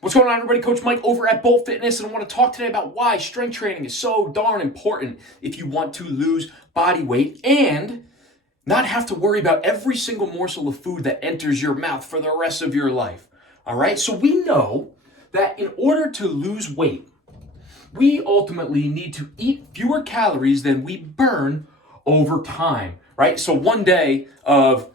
What's going on, everybody? Coach Mike over at Bolt Fitness, and I want to talk today about why strength training is so darn important if you want to lose body weight and not have to worry about every single morsel of food that enters your mouth for the rest of your life. All right, so we know that in order to lose weight, we ultimately need to eat fewer calories than we burn over time, right? So one day of,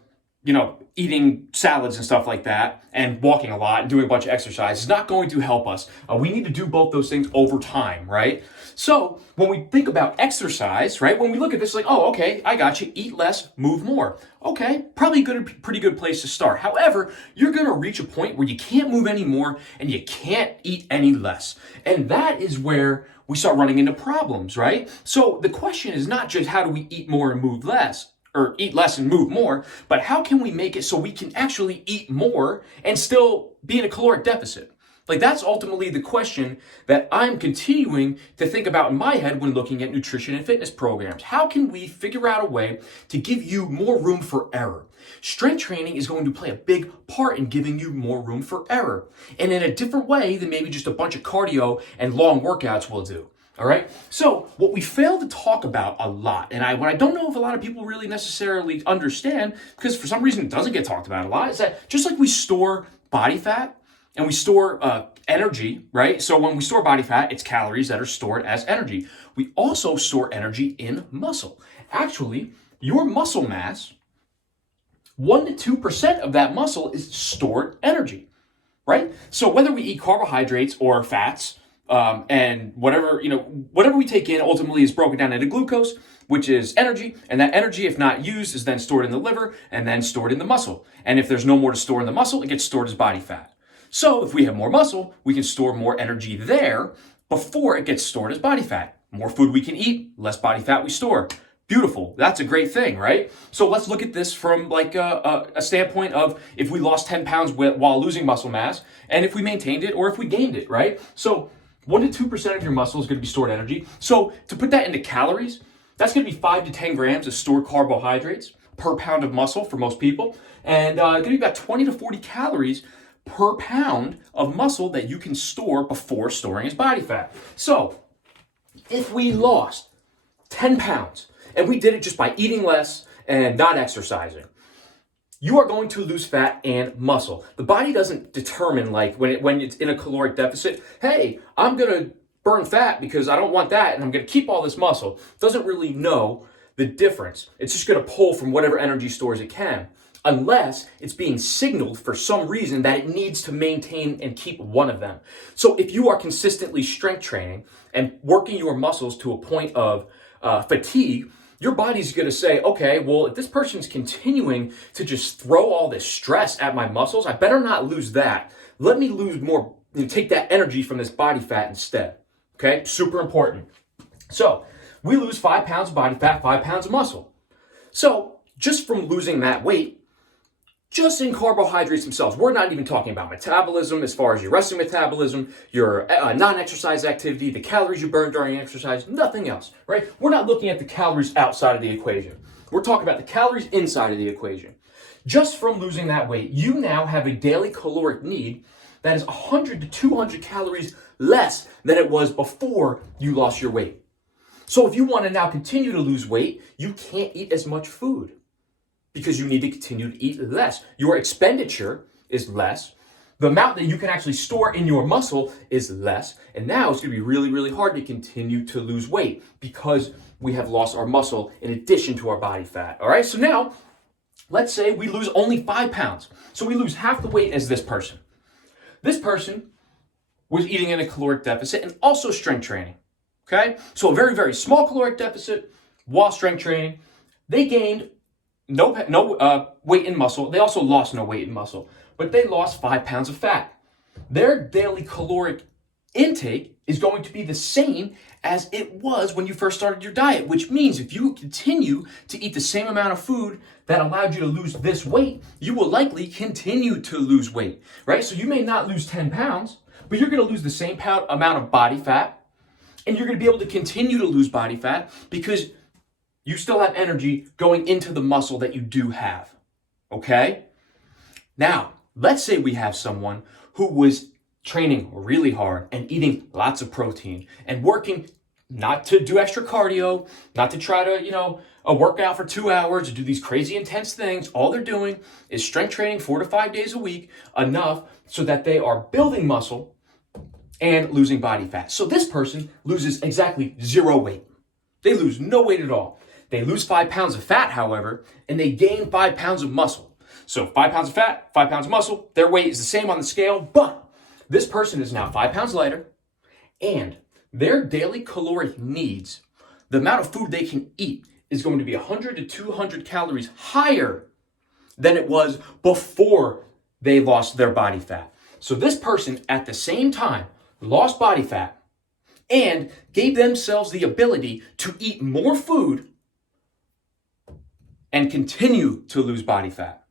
eating salads and stuff like that and walking a lot and doing a bunch of exercise is not going to help us. We need to do both those things over time, right? So when we think about exercise, right, when we look at this, like, oh, okay, I got you, eat less, move more. Okay, probably pretty good place to start. However, you're going to reach a point where you can't move anymore and you can't eat any less. And that is where we start running into problems, right? So the question is not just how do we eat more and move less, or eat less and move more, but how can we make it so we can actually eat more and still be in a caloric deficit? Like, that's ultimately the question that I'm continuing to think about in my head when looking at nutrition and fitness programs. How can we figure out a way to give you more room for error? Strength training is going to play a big part in giving you more room for error, and in a different way than maybe just a bunch of cardio and long workouts will do. All right. So what we fail to talk about a lot, and what I don't know if a lot of people really necessarily understand, because for some reason it doesn't get talked about a lot, is that just like we store body fat and we store energy, right? So when we store body fat, it's calories that are stored as energy. We also store energy in muscle. Actually, your muscle mass, 1 to 2% of that muscle is stored energy, right? So whether we eat carbohydrates or fats, and whatever we take in ultimately is broken down into glucose, which is energy, and that energy, if not used, is then stored in the liver and then stored in the muscle. And if there's no more to store in the muscle, it gets stored as body fat. So if we have more muscle, we can store more energy there before it gets stored as body fat. More food we can eat, less body fat we store. Beautiful. That's a great thing, right? So let's look at this from like a standpoint of if we lost 10 pounds while losing muscle mass, and if we maintained it or if we gained it, right? So 1 to 2% of your muscle is going to be stored energy. So to put that into calories, that's going to be 5 to 10 grams of stored carbohydrates per pound of muscle for most people. And going to be about 20 to 40 calories per pound of muscle that you can store before storing as body fat. So if we lost 10 pounds and we did it just by eating less and not exercising, you are going to lose fat and muscle. The body doesn't determine, like, when it's in a caloric deficit, hey, I'm going to burn fat because I don't want that and I'm going to keep all this muscle. It doesn't really know the difference. It's just going to pull from whatever energy stores it can, unless it's being signaled for some reason that it needs to maintain and keep one of them. So if you are consistently strength training and working your muscles to a point of fatigue, your body's going to say, okay, well, if this person's continuing to just throw all this stress at my muscles, I better not lose that. Let me lose more, take that energy from this body fat instead. Okay, super important. So we lose 5 pounds of body fat, 5 pounds of muscle. So just from losing that weight, just in carbohydrates themselves, we're not even talking about metabolism as far as your resting metabolism, your non-exercise activity, the calories you burn during exercise, nothing else, right? We're not looking at the calories outside of the equation. We're talking about the calories inside of the equation. Just from losing that weight, you now have a daily caloric need that is 100 to 200 calories less than it was before you lost your weight. So if you want to now continue to lose weight, you can't eat as much food, because you need to continue to eat less. Your expenditure is less. The amount that you can actually store in your muscle is less. And now it's going to be really, really hard to continue to lose weight because we have lost our muscle in addition to our body fat. All right, so now let's say we lose only 5 pounds. So we lose half the weight as this person. This person was eating in a caloric deficit and also strength training. Okay, so a very, very small caloric deficit while strength training. They gained no weight in muscle. They also lost no weight in muscle, but they lost 5 pounds of fat. Their daily caloric intake is going to be the same as it was when you first started your diet, which means if you continue to eat the same amount of food that allowed you to lose this weight, you will likely continue to lose weight, right? So you may not lose 10 pounds, but you're going to lose the same amount of body fat, and you're going to be able to continue to lose body fat because you still have energy going into the muscle that you do have, okay? Now, let's say we have someone who was training really hard and eating lots of protein and working not to do extra cardio, not to try to, a workout for 2 hours or do these crazy intense things. All they're doing is strength training 4 to 5 days a week, enough so that they are building muscle and losing body fat. So this person loses exactly 0 weight. They lose no weight at all. They lose 5 pounds of fat, however, and they gain 5 pounds of muscle. So 5 pounds of fat, 5 pounds of muscle, their weight is the same on the scale, but this person is now 5 pounds lighter, and their daily caloric needs, the amount of food they can eat, is going to be 100 to 200 calories higher than it was before they lost their body fat. So this person at the same time lost body fat and gave themselves the ability to eat more food and continue to lose body fat.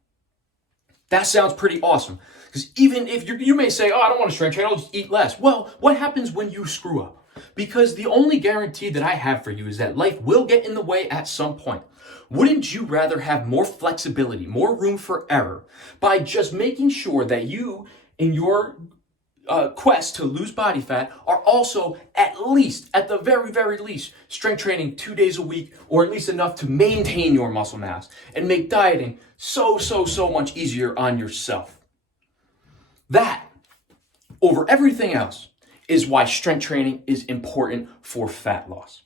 That sounds pretty awesome. Because even if you may say, I don't want to strength train, I'll just eat less. Well, what happens when you screw up? Because the only guarantee that I have for you is that life will get in the way at some point. Wouldn't you rather have more flexibility, more room for error, by just making sure that you, in your quest to lose body fat, are also at the very, very least, strength training 2 days a week, or at least enough to maintain your muscle mass and make dieting so much easier on yourself. That, over everything else, is why strength training is important for fat loss.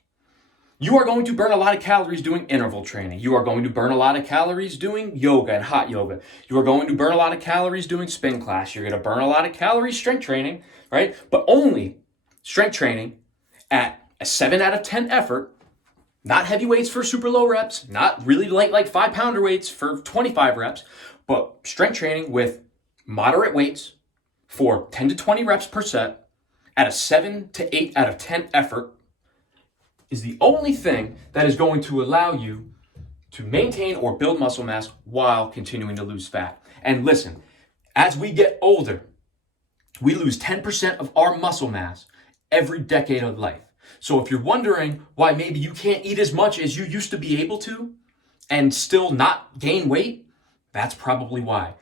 You are going to burn a lot of calories doing interval training. You are going to burn a lot of calories doing yoga and hot yoga. You are going to burn a lot of calories doing spin class. You're going to burn a lot of calories strength training, right? But only strength training at a 7 out of 10 effort, not heavy weights for super low reps, not really light like 5-pounder weights for 25 reps, but strength training with moderate weights for 10 to 20 reps per set at a 7 to 8 out of 10 effort is the only thing that is going to allow you to maintain or build muscle mass while continuing to lose fat. And listen, as we get older, we lose 10% of our muscle mass every decade of life. So if you're wondering why maybe you can't eat as much as you used to be able to and still not gain weight, that's probably why.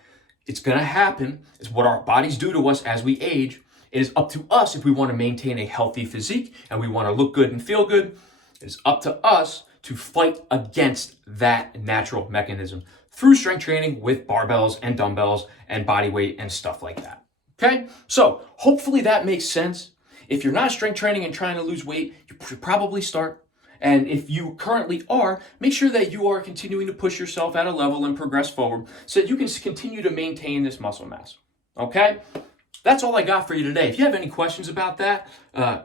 It's going to happen. It's what our bodies do to us as we age. It is up to us if we want to maintain a healthy physique and we want to look good and feel good. It is up to us to fight against that natural mechanism through strength training with barbells and dumbbells and body weight and stuff like that. Okay? So hopefully that makes sense. If you're not strength training and trying to lose weight, you should probably start. And if you currently are, make sure that you are continuing to push yourself at a level and progress forward so that you can continue to maintain this muscle mass. Okay? That's all I got for you today. If you have any questions about that,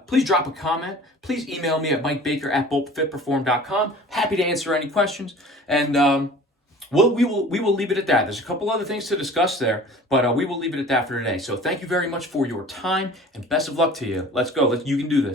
please drop a comment. Please email me at mikebaker@bulkfitperform.com. Happy to answer any questions. And we will leave it at that. There's a couple other things to discuss there, but we will leave it at that for today. So thank you very much for your time and best of luck to you. Let's go. You can do this.